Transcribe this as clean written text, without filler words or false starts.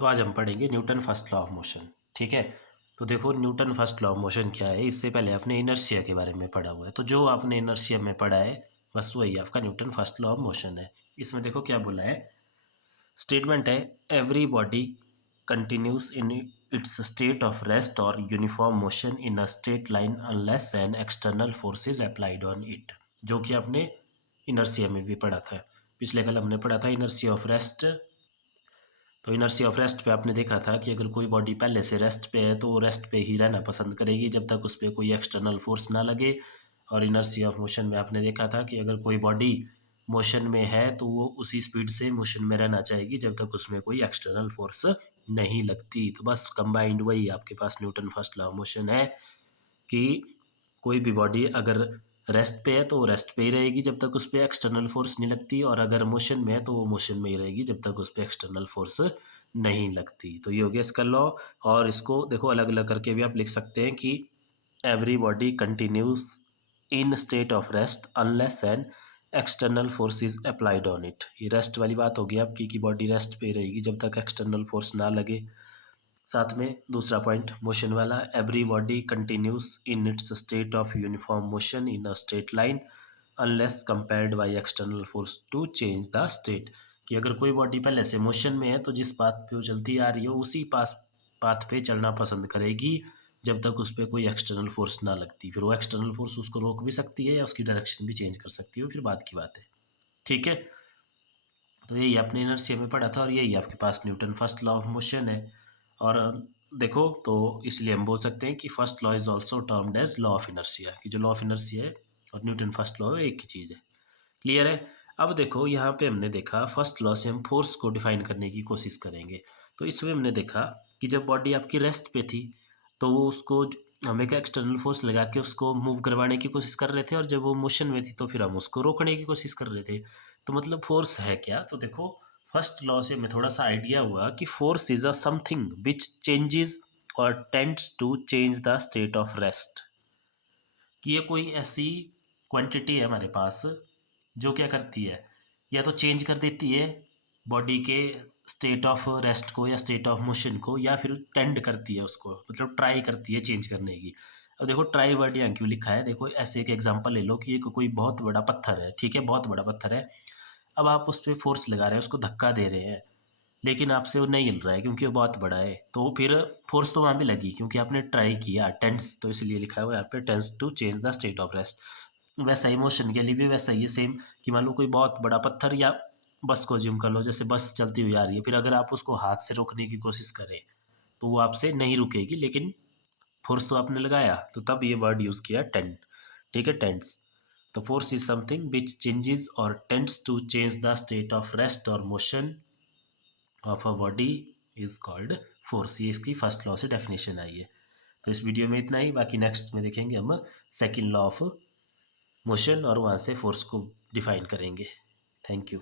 तो आज हम पढ़ेंगे Newton first law of motion. ठीक है, तो देखो Newton first law of motion क्या है। इससे पहले आपने इनर्शिया के बारे में पढ़ा हुआ है, तो जो आपने इनर्शिया में पढ़ा है बस वही आपका Newton first law of motion है। इसमें देखो क्या बोला है, स्टेटमेंट है every body continues in its state of rest और uniform motion in a straight line unless an external force is applied on it, जो कि आपने इनर्शिया में भी पढ़ा था। पिछले कल हमने पढ़ा था इनर्शिया ऑफ रेस्ट। तो इनर्शिया ऑफ रेस्ट पे आपने देखा था कि अगर कोई बॉडी पहले से रेस्ट पे है तो वो रेस्ट पे ही रहना पसंद करेगी जब तक उस पर कोई एक्सटर्नल फोर्स ना लगे। और इनर्शिया ऑफ मोशन में आपने देखा था कि अगर कोई बॉडी मोशन में है तो वो उसी स्पीड से मोशन में रहना चाहेगी जब तक उसमें कोई एक्सटर्नल फोर्स नहीं लगती। तो बस कंबाइंड वही आपके पास Newton first law of motion है कि कोई भी बॉडी अगर रेस्ट पे है तो वो रेस्ट पे ही रहेगी जब तक उस पर एक्सटर्नल फोर्स नहीं लगती, और अगर मोशन में है तो वो मोशन में ही रहेगी जब तक उस पर एक्सटर्नल फोर्स नहीं लगती। तो ये हो गया इसका लॉ। और इसको देखो अलग अलग करके भी आप लिख सकते हैं कि every body continues in state of rest unless an external force is applied on it. ये रेस्ट वाली बात होगी आपकी कि बॉडी रेस्ट पे रहेगी जब तक एक्सटर्नल फोर्स ना लगे। साथ में दूसरा पॉइंट मोशन वाला, every body continues in its state of uniform motion in a straight line unless compared by external force to change the state. कि अगर कोई बॉडी पहले से मोशन में है तो जिस पाथ पे वो चलती आ रही हो उसी पाथ पे चलना पसंद करेगी जब तक उस पर कोई एक्सटर्नल फोर्स ना लगती। फिर वो एक्सटर्नल फोर्स उसको रोक भी सकती है या उसकी डायरेक्शन भी चेंज कर सकती है, फिर बात की बात है। ठीक है, तो यही आपने इनर्शिया में पढ़ा था और यही आपके पास Newton first law of motion है। और देखो तो इसलिए हम बोल सकते हैं कि first law is also termed as law of inertia, कि जो लॉ ऑफ इनर्शिया है और न्यूटन फर्स्ट लॉ एक ही चीज़ है। क्लियर है। अब देखो यहाँ पे हमने देखा फर्स्ट लॉ से हम फोर्स को डिफाइन करने की कोशिश करेंगे। तो इसमें हमने देखा कि जब बॉडी आपकी रेस्ट पे थी तो वो उसको हम एक एक्सटर्नल फोर्स लगा के उसको मूव करवाने की कोशिश कर रहे थे, और जब वो मोशन में थी तो फिर हम उसको रोकने की कोशिश कर रहे थे। तो मतलब फोर्स है क्या, तो देखो फर्स्ट लॉ से हमें थोड़ा सा आइडिया हुआ कि force is a something which changes or tends to change the state of rest. कि ये कोई ऐसी क्वांटिटी है हमारे पास जो क्या करती है, या तो चेंज कर देती है बॉडी के स्टेट ऑफ रेस्ट को या स्टेट ऑफ मोशन को, या फिर टेंड करती है उसको, मतलब ट्राई करती है चेंज करने की। अब देखो ट्राई वर्ड यहाँ क्यों लिखा है, देखो ऐसे एक एग्जांपल ले लो कि एक कोई बहुत बड़ा पत्थर है। ठीक है, बहुत बड़ा पत्थर है। अब आप उस पर फोर्स लगा रहे हैं, उसको धक्का दे रहे हैं, लेकिन आपसे वो नहीं हिल रहा है क्योंकि वो बहुत बड़ा है। तो फिर फोर्स तो वहाँ पे लगी क्योंकि आपने ट्राई किया, टेंस, तो इसलिए लिखा हुआ है यहाँ पे tends to change the state of rest. वैसा ही मोशन के लिए भी वैसा ही है सेम, कि मान लो कोई बहुत बड़ा पत्थर या बस को ज्यूम कर लो, जैसे बस चलती हुई आ रही है, फिर अगर आप उसको हाथ से रोकने की कोशिश करें तो वो आपसे नहीं रुकेगी, लेकिन फोर्स तो आपने लगाया, तो तब ये वर्ड यूज़ किया टेंट। ठीक है, टेंस। तो force is something which changes or tends to change the state of rest or motion of a body is called force. ये इसकी फर्स्ट लॉ से डेफिनेशन आई है। तो इस वीडियो में इतना ही, बाकी नेक्स्ट में देखेंगे हम सेकंड लॉ ऑफ मोशन और वहाँ से फोर्स को डिफाइन करेंगे। Thank you.